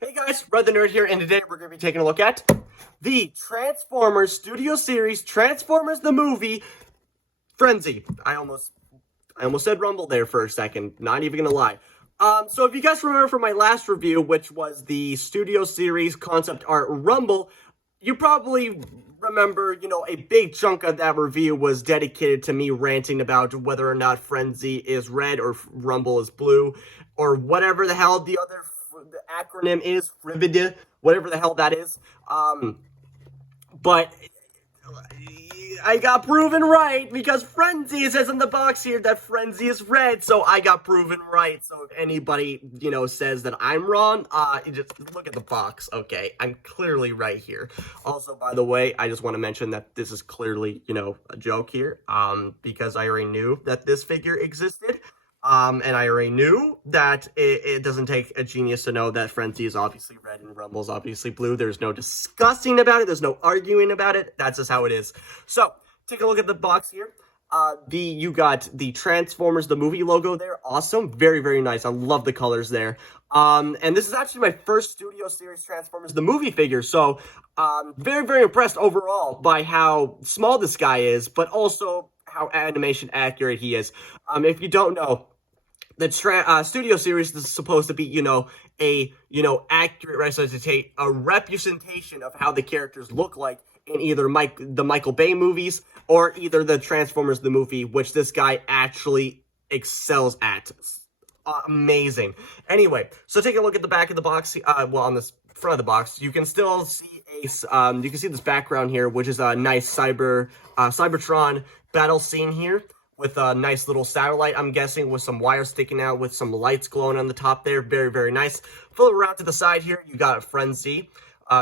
Hey guys, Red the Nerd here, and today we're going to be taking a look at the Transformers Studio Series, Transformers the Movie, Frenzy. I almost said Rumble there for a second, not even gonna lie. So if you guys remember from my last review, which was the Studio Series concept art Rumble, you probably remember, a big chunk of that review was dedicated to me ranting about whether or not Frenzy is red or Rumble is blue, or whatever the hell the other the acronym is, FRIVID, whatever the hell that is. But I got proven right because Frenzy says in the box here that Frenzy is red, so I got proven right. So if anybody, says that I'm wrong, just look at the box, okay? I'm clearly right here. Also, by the way, I just want to mention that this is clearly, a joke here, because I already knew that this figure existed. And I already knew that it doesn't take a genius to know that Frenzy is obviously red and Rumble is obviously blue. There's no discussing about it. There's no arguing about it. That's just how it is. So, take a look at the box here. You got the Transformers, the movie logo there. Awesome. Very, very nice. I love the colors there. And this is actually my first Studio Series Transformers, the movie figure. So, very, very impressed overall by how small this guy is, but also how animation accurate he is. If you don't know, the Studio Series is supposed to be, accurate representation, a representation of how the characters look like in either the Michael Bay movies or either the Transformers the movie, which this guy actually excels at. Amazing. Anyway, so take a look at the back of the box. On this front of the box, you can still see you can see this background here, which is a nice Cybertron battle scene here, with a nice little satellite, I'm guessing, with some wires sticking out, with some lights glowing on the top there. Very, very nice. Flip around to the side here, you got a Frenzy.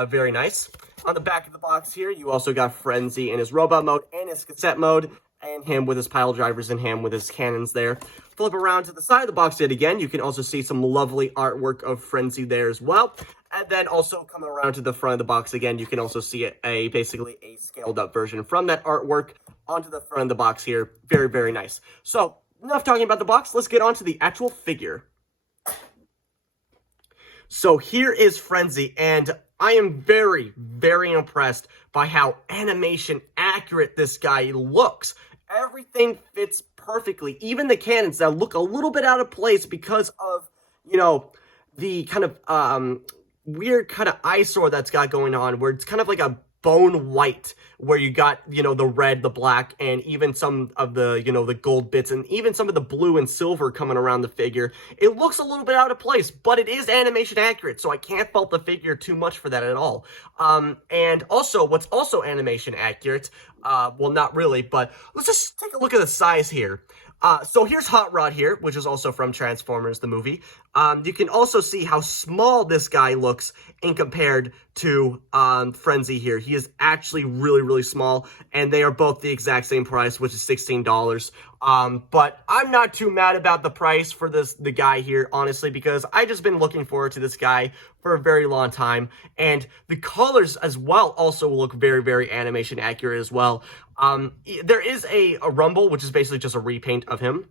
Very nice. On the back of the box here, you also got Frenzy in his robot mode and his cassette mode, and him with his pile drivers and him with his cannons there. Flip around to the side of the box yet again, you can also see some lovely artwork of Frenzy there as well. And then also coming around to the front of the box again, you can also see basically a scaled up version from that artwork onto the front of the box here. Very, very nice. So, enough talking about the box. Let's get on to the actual figure. So here is Frenzy, and I am very, very impressed by how animation accurate this guy looks. Everything fits perfectly. Even the cannons that look a little bit out of place because of, the kind of weird kind of eyesore that's got going on, where it's kind of like a bone white, where you got, the red, the black, and even some of the, the gold bits, and even some of the blue and silver coming around the figure. It looks a little bit out of place, but it is animation accurate, so I can't fault the figure too much for that at all. And also, what's also animation accurate, well, not really, but let's just take a look at the size here. So here's Hot Rod here, which is also from Transformers, the movie. You can also see how small this guy looks in compared to Frenzy here. He is actually really, really small, and they are both the exact same price, which is $16. But I'm not too mad about the price for the guy here, honestly, because I just been looking forward to this guy for a very long time, and the colors as well also look very, very animation accurate as well. There is a Rumble, which is basically just a repaint of him.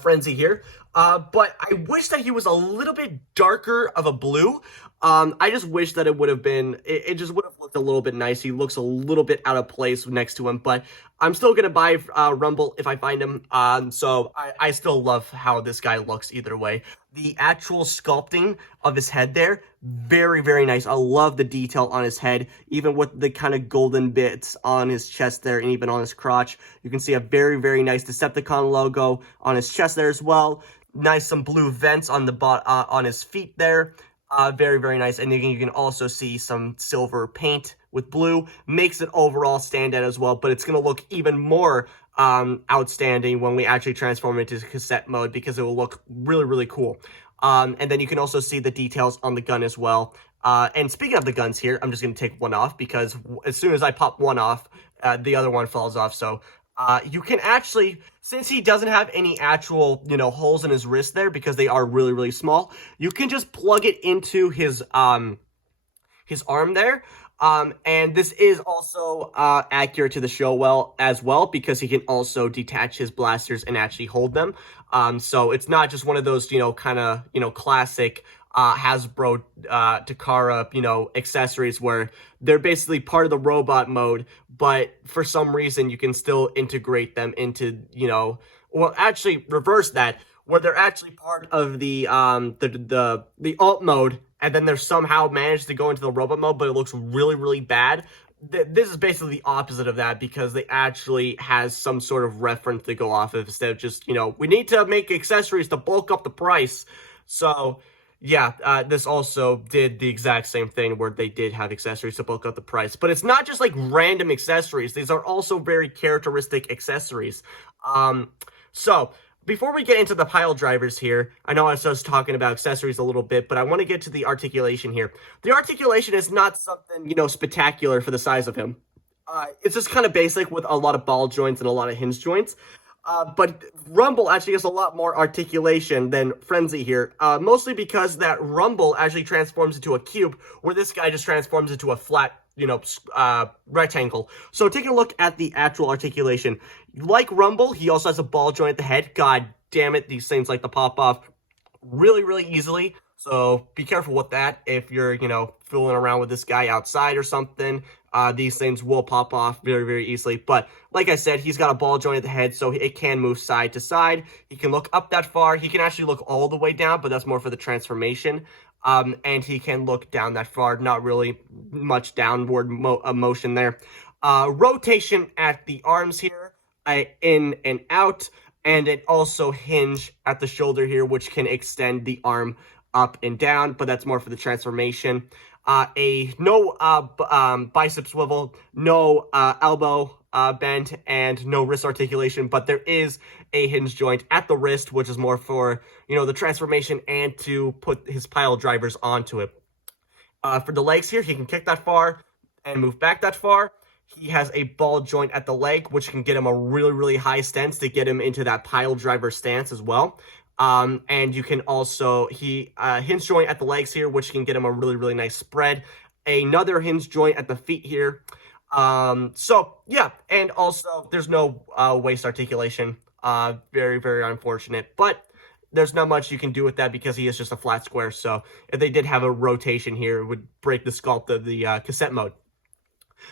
Frenzy here, but I wish that he was a little bit darker of a blue. I just wish that it would have been, it just would have looked a little bit nice. He looks a little bit out of place next to him, but I'm still gonna buy Rumble if I find him. So I still love how this guy looks either way. The actual sculpting of his head there, very, very nice. I love the detail on his head, even with the kind of golden bits on his chest there and even on his crotch. You can see a very, very nice Decepticon logo on his chest there as well. Nice, some blue vents on the on his feet there. Very, very nice. And you can also see some silver paint with blue. Makes it overall stand out as well, but it's going to look even more outstanding when we actually transform it into cassette mode, because it will look really, really cool. And then you can also see the details on the gun as well. And speaking of the guns here, I'm just going to take one off, because as soon as I pop one off, the other one falls off. So you can actually, since he doesn't have any actual, holes in his wrist there, because they are really, really small, you can just plug it into his arm there. And this is also accurate to the show as well, because he can also detach his blasters and actually hold them. So it's not just one of those, kind of, classic Hasbro, Takara, accessories where they're basically part of the robot mode, but for some reason you can still integrate them into, well, actually reverse that, where they're actually part of the alt mode, and then they're somehow managed to go into the robot mode, but it looks really, really bad. This is basically the opposite of that, because they actually has some sort of reference to go off of, instead of just, we need to make accessories to bulk up the price. So, yeah, this also did the exact same thing, where they did have accessories to bulk up the price. But it's not just like random accessories. These are also very characteristic accessories. So, before we get into the pile drivers here, I know I was just talking about accessories a little bit, but I want to get to the articulation here. The articulation is not something, spectacular for the size of him. It's just kind of basic with a lot of ball joints and a lot of hinge joints. But Rumble actually has a lot more articulation than Frenzy here, mostly because that Rumble actually transforms into a cube, where this guy just transforms into a flat, rectangle. So take a look at the actual articulation. Like Rumble, he also has a ball joint at the head. God damn it, these things like to pop off really, really easily. So be careful with that if you're, fooling around with this guy outside or something. These things will pop off very, very easily. But like I said, he's got a ball joint at the head, so it can move side to side. He can look up that far. He can actually look all the way down, but that's more for the transformation. And he can look down that far. Not really much downward motion there. Rotation at the arms here, in and out. And it also hinge at the shoulder here, which can extend the arm up and down, but that's more for the transformation. No bicep swivel, no elbow bend, and no wrist articulation, but there is a hinge joint at the wrist, which is more for, the transformation and to put his pile drivers onto it. For the legs here, he can kick that far and move back that far. He has a ball joint at the leg, which can get him a really, really high stance to get him into that pile driver stance as well. And you can also, hinge joint at the legs here, which can get him a really, really nice spread. Another hinge joint at the feet here. So, yeah, and also there's no waist articulation. Very, very unfortunate. But there's not much you can do with that, because he is just a flat square. So if they did have a rotation here, it would break the sculpt of the cassette mode.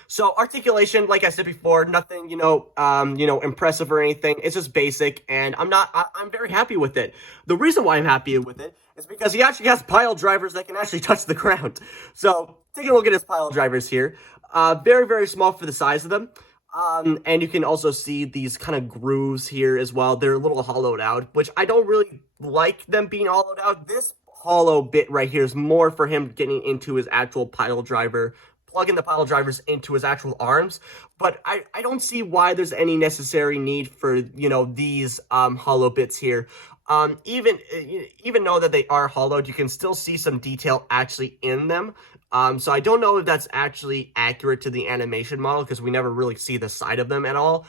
So articulation, like I said before, nothing, impressive or anything. It's just basic, and I'm very happy with it. The reason why I'm happy with it is because he actually has pile drivers that can actually touch the ground. So take a look at his pile drivers here. Very, very small for the size of them. And you can also see these kind of grooves here as well. They're a little hollowed out, which I don't really like them being hollowed out. This hollow bit right here is more for him getting into his actual pile driver, plugging the pile drivers into his actual arms. But I don't see why there's any necessary need for, these hollow bits here. Even though that they are hollowed, you can still see some detail actually in them. So I don't know if that's actually accurate to the animation model, because we never really see the side of them at all.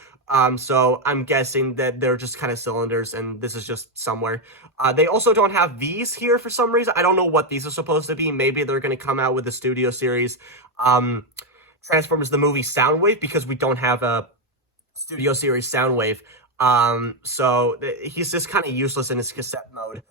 So I'm guessing that they're just kind of cylinders, and this is just somewhere. They also don't have these here for some reason. I don't know what these are supposed to be. Maybe they're going to come out with the studio series Transformers the movie Soundwave, because we don't have a studio series Soundwave. So he's just kind of useless in his cassette mode.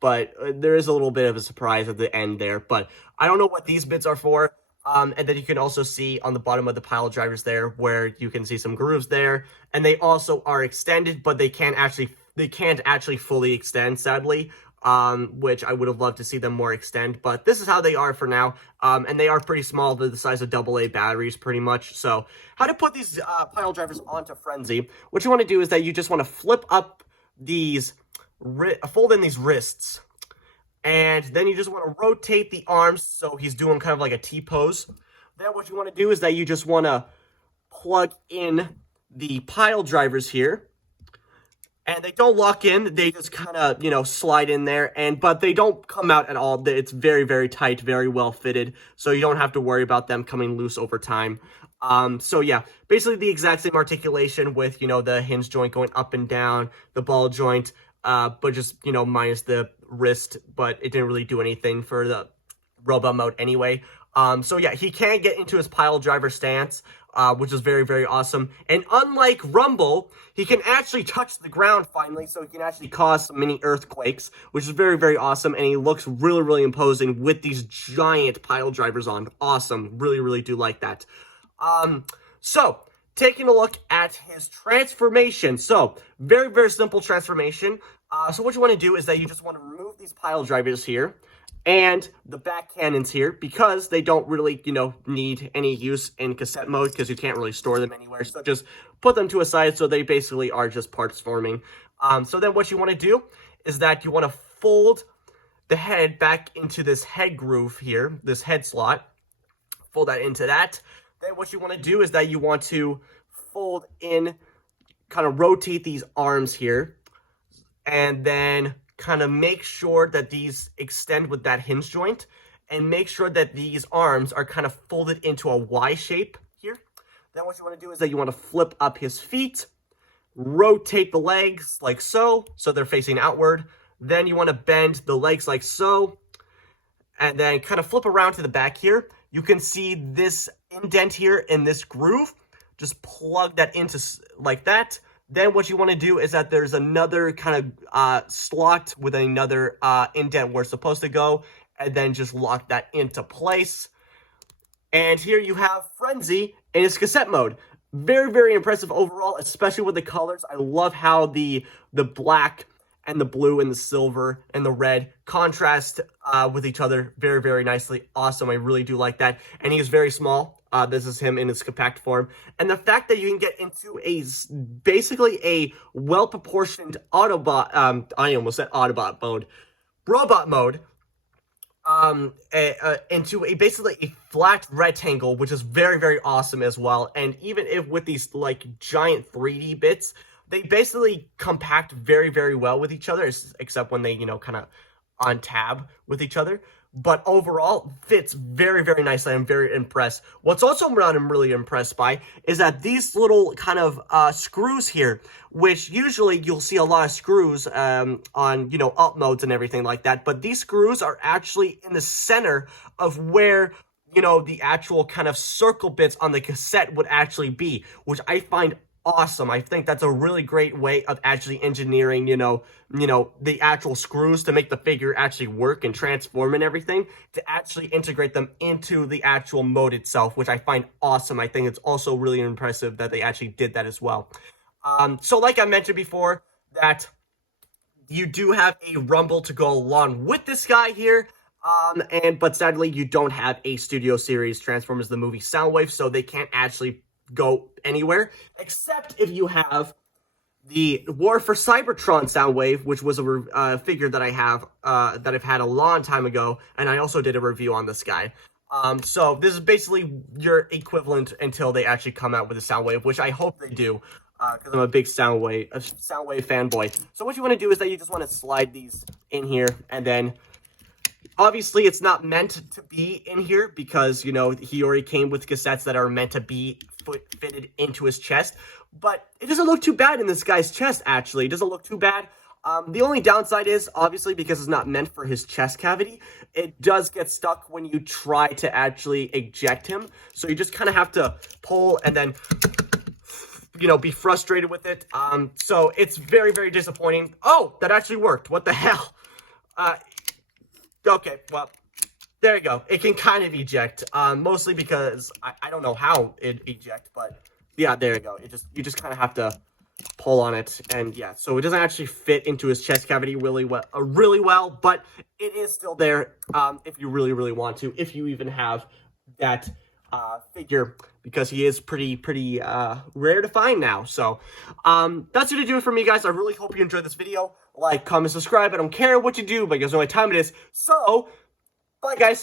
But there is a little bit of a surprise at the end there. But I don't know what these bits are for. And then you can also see on the bottom of the pile drivers there, where you can see some grooves there. And they also are extended, but they can't actually fully extend, sadly. Which I would have loved to see them more extend, but this is how they are for now. And they are pretty small. They're the size of AA batteries, pretty much. So how to put these pile drivers onto Frenzy? What you want to do is that you just want to flip up these, fold in these wrists, and then you just want to rotate the arms so he's doing kind of like a T-pose. Then what you want to do is that you just want to plug in the pile drivers here. And they don't lock in, they just kind of, slide in there, but they don't come out at all. It's very, very tight, very well fitted, so you don't have to worry about them coming loose over time. So yeah, basically the exact same articulation with, the hinge joint going up and down, the ball joint, but just, minus the wrist, but it didn't really do anything for the robot mode anyway. So yeah, he can get into his pile driver stance, which is very, very awesome. And unlike Rumble, he can actually touch the ground finally, so he can actually cause some mini earthquakes, which is very, very awesome. And he looks really, really imposing with these giant pile drivers on. Awesome. Really, really do like that. So taking a look at his transformation. So very, very simple transformation. So what you want to do is that you just want to remove these pile drivers here and the back cannons here, because they don't really, need any use in cassette mode, because you can't really store them anywhere. So just put them to a side, so they basically are just parts forming. So then what you want to do is that you want to fold the head back into this head groove here, this head slot. Fold that into that. Then what you want to do is that you want to fold in, kind of rotate these arms here, and then kind of make sure that these extend with that hinge joint, and make sure that these arms are kind of folded into a Y shape here. Then what you want to do is that you want to flip up his feet, rotate the legs like so they're facing outward. Then you want to bend the legs like so, and then kind of flip around to the back here. You can see this indent here in this groove. Just plug that into like that. Then what you want to do is that there's another kind of slot with another indent where it's supposed to go, and then just lock that into place. And here you have Frenzy in his cassette mode. Very, very impressive overall, especially with the colors. I love how the black and the blue and the silver and the red contrast with each other very, very nicely. Awesome. I really do like that. And he is very small. This is him in his compact form. And the fact that you can get into basically a well-proportioned Autobot, I almost said Autobot mode, robot mode, into basically a flat rectangle, which is very, very awesome as well. And even if with these like giant 3D bits, they basically compact very, very well with each other, except when they, kind of on tab with each other. But overall, fits very, very nicely. I'm very impressed. What's also what I'm really impressed by is that these little kind of screws here, which usually you'll see a lot of screws on, up modes and everything like that. But these screws are actually in the center of where, the actual kind of circle bits on the cassette would actually be, which I find awesome. I think that's a really great way of actually engineering, the actual screws to make the figure actually work and transform and everything, to actually integrate them into the actual mode itself, which I find awesome. I think it's also really impressive that they actually did that as well. So like I mentioned before, that you do have a Rumble to go along with this guy here. But sadly, you don't have a Studio Series Transformers the Movie Soundwave, so they can't actually go anywhere, except if you have the War for Cybertron Soundwave, which was a figure that I have, that I've had a long time ago, and I also did a review on this guy. So this is basically your equivalent until they actually come out with a Soundwave, which I hope they do, because I'm a big Soundwave fanboy. So what you want to do is that you just want to slide these in here, and then obviously, it's not meant to be in here because, he already came with cassettes that are meant to be fitted into his chest. But it doesn't look too bad in this guy's chest, actually. It doesn't look too bad. The only downside is, obviously, because it's not meant for his chest cavity, it does get stuck when you try to actually eject him. So you just kind of have to pull and then, be frustrated with it. So it's very, very disappointing. Oh, that actually worked. What the hell? Okay, well, there you go. It can kind of eject, mostly because I don't know how it eject, but yeah, there you go. You just kind of have to pull on it, and yeah, so it doesn't actually fit into his chest cavity really well, but it is still there if you really, really want to, if you even have that figure, because he is pretty rare to find now. So that's going to do it for me, guys. I really hope you enjoyed this video. Like, comment, subscribe. I don't care what you do, but you guys know what time it is. So, bye, guys.